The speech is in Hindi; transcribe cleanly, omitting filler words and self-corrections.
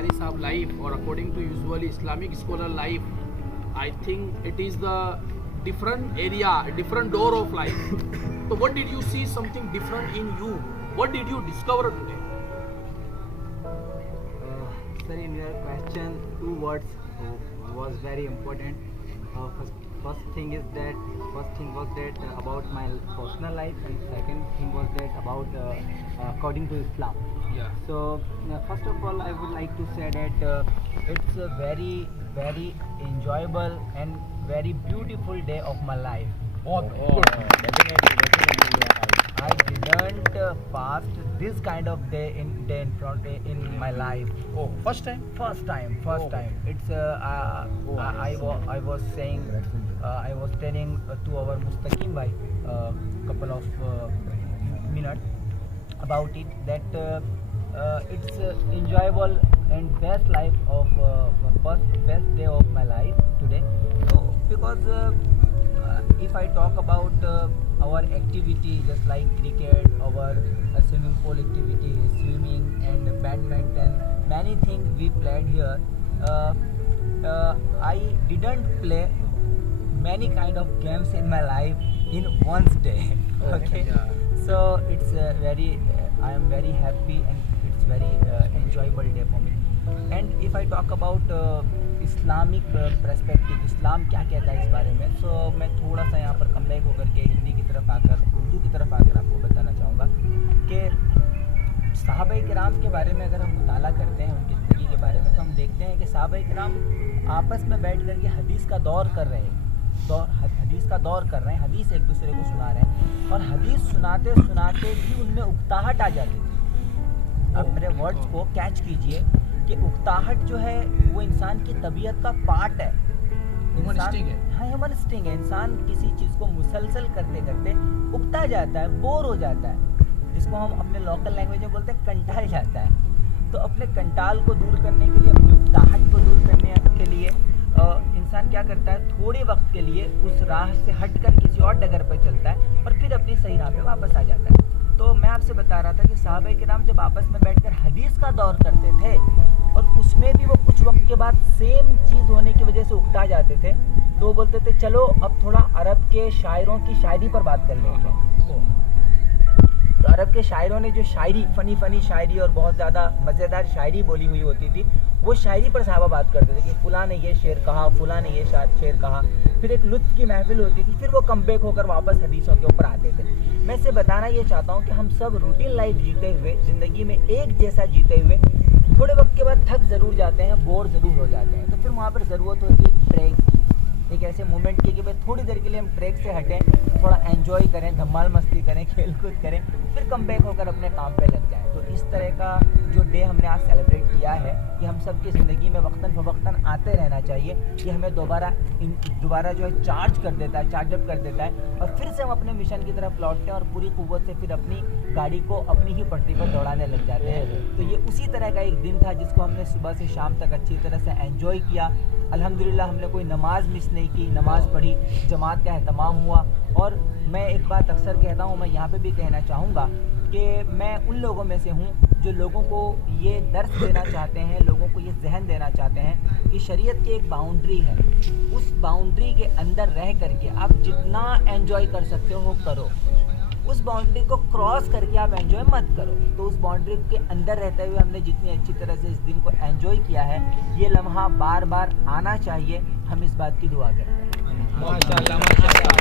Qari Sahib life, or according to usually Islamic scholar life, I think it is the different area, a different door of life. So what did you see something different in you? What did you discover today? Sir, in your question, two words was very important. First thing was that about my personal life, and second thing was that about according to Islam. Yeah. So first of all, I would like to say that it's a very enjoyable and very beautiful day of my life. Definitely. I didn't pass this kind of day in my life. Oh, first time? First time. It's I was saying, I was telling to our Mustaqim bhai couple of minutes about it, that it's enjoyable and best life of best day of my life today. So because if I talk about our activity, just like cricket, our swimming pool activity, swimming and badminton, many things we played here. I didn't play many kind of games in my life in one day. Okay, Yeah. so it's I am very happy, and it's very enjoyable day for me. And if I talk about Islamic perspective, इस्लाम क्या कहता है इस बारे में, सो मैं थोड़ा सा यहाँ पर कमबैक होकर के हिंदी की तरफ आकर, उर्दू की तरफ आकर आपको बताना चाहूँगा कि सहाबाए किराम के बारे में अगर हम मुताला करते हैं उनकी ज़िंदगी के बारे में, तो हम देखते हैं कि सहाबाए किराम आपस में बैठ कर के हदीस का दौर कर रहे हैं, हदीस एक दूसरे को सुना रहे हैं, और हदीस सुनाते सुनाते भी उनमें उकताहट आ जाती थी। आप मेरे वर्ड्स को कैच कीजिए कि उकताहट जो है वो इंसान की तबीयत का पार्ट है, ह्यूमन स्टिंग है। इंसान किसी चीज़ को मुसलसल करते करते उकता जाता है, बोर हो जाता है, जिसको हम अपने लोकल लैंग्वेज में बोलते हैं कंटाल जाता है। तो अपने कंटाल को दूर करने के लिए, अपनी उकताहट को दूर करने के लिए इंसान क्या करता है, थोड़े वक्त के लिए उस राह से हटकर किसी और डगर पर चलता है और फिर अपनी सही राह पे वापस आ जाता है। तो मैं आपसे बता रहा था कि सहाबाए किराम जब आपस में बैठकर हदीस का दौर करते थे और उसमें भी वो कुछ वक्त के बाद सेम चीज़ होने की वजह से उकता जाते थे, तो वो बोलते थे चलो अब थोड़ा अरब के शायरों की शायरी पर बात कर लेते हैं। तो अरब के शायरों ने जो शायरी, फ़नी शायरी और बहुत ज़्यादा मज़ेदार शायरी बोली हुई होती थी, वो शायरी पर साहबा बात करते थे कि फ़लाँ ने ये शेर कहा, फ़लाँ ने ये शेर कहा। फिर एक लुत्फ़ की महफिल होती थी, फिर वो कमबैक होकर वापस हदीसों के ऊपर आते थे। मैं इसे बताना ये चाहता हूँ कि हम सब रूटीन लाइफ जीते हुए, ज़िंदगी में एक जैसा जीते हुए, थोड़े वक्त के बाद थक ज़रूर जाते हैं, बोर ज़रूर हो जाते हैं। तो फिर वहाँ पर ज़रूरत होती है एक ब्रेक, एक ऐसे मोमेंट की कि भाई थोड़ी देर के लिए हम ट्रैक से हटें, थोड़ा एंजॉय करें, धमाल मस्ती करें, खेल कूद करें, फिर कमबैक होकर अपने काम पे लग जाएं। तो इस तरह का जो डे हमने आज सेलिब्रेट किया है, कि हम सब की ज़िंदगी में वक्तन फ़वक्तन आते रहना चाहिए, ये हमें दोबारा जो है चार्ज कर देता है, चार्जअप कर देता है, और फिर से हम अपने मिशन की तरफ लौटते हैं और पूरी क़ुव्वत से फिर अपनी गाड़ी को अपनी ही पटरी पर दौड़ाने लग जाते हैं। तो ये उसी तरह का एक दिन था जिसको हमने सुबह से शाम तक अच्छी तरह से एंजॉय किया। अल्हम्दुलिल्लाह हमने कोई नमाज मिस नहीं की, नमाज़ पढ़ी, जमात का एहतमाम हुआ। और मैं एक बात अक्सर कहता हूँ, मैं यहाँ पे भी कहना चाहूँगा कि मैं उन लोगों में से हूँ जो लोगों को ये दर्स देना चाहते हैं, लोगों को ये जहन देना चाहते हैं कि शरीयत की एक बाउंड्री है, उस बाउंड्री के अंदर रह करके आप जितना एंजॉय कर सकते हो करो, उस बाउंड्री को क्रॉस करके आप एंजॉय मत करो। तो उस बाउंड्री के अंदर रहते हुए हमने जितनी अच्छी तरह से इस दिन को एंजॉय किया है, ये लम्हा बार बार आना चाहिए। हम इस बात की दुआ करते हैं। माशाअल्लाह, माशाअल्लाह।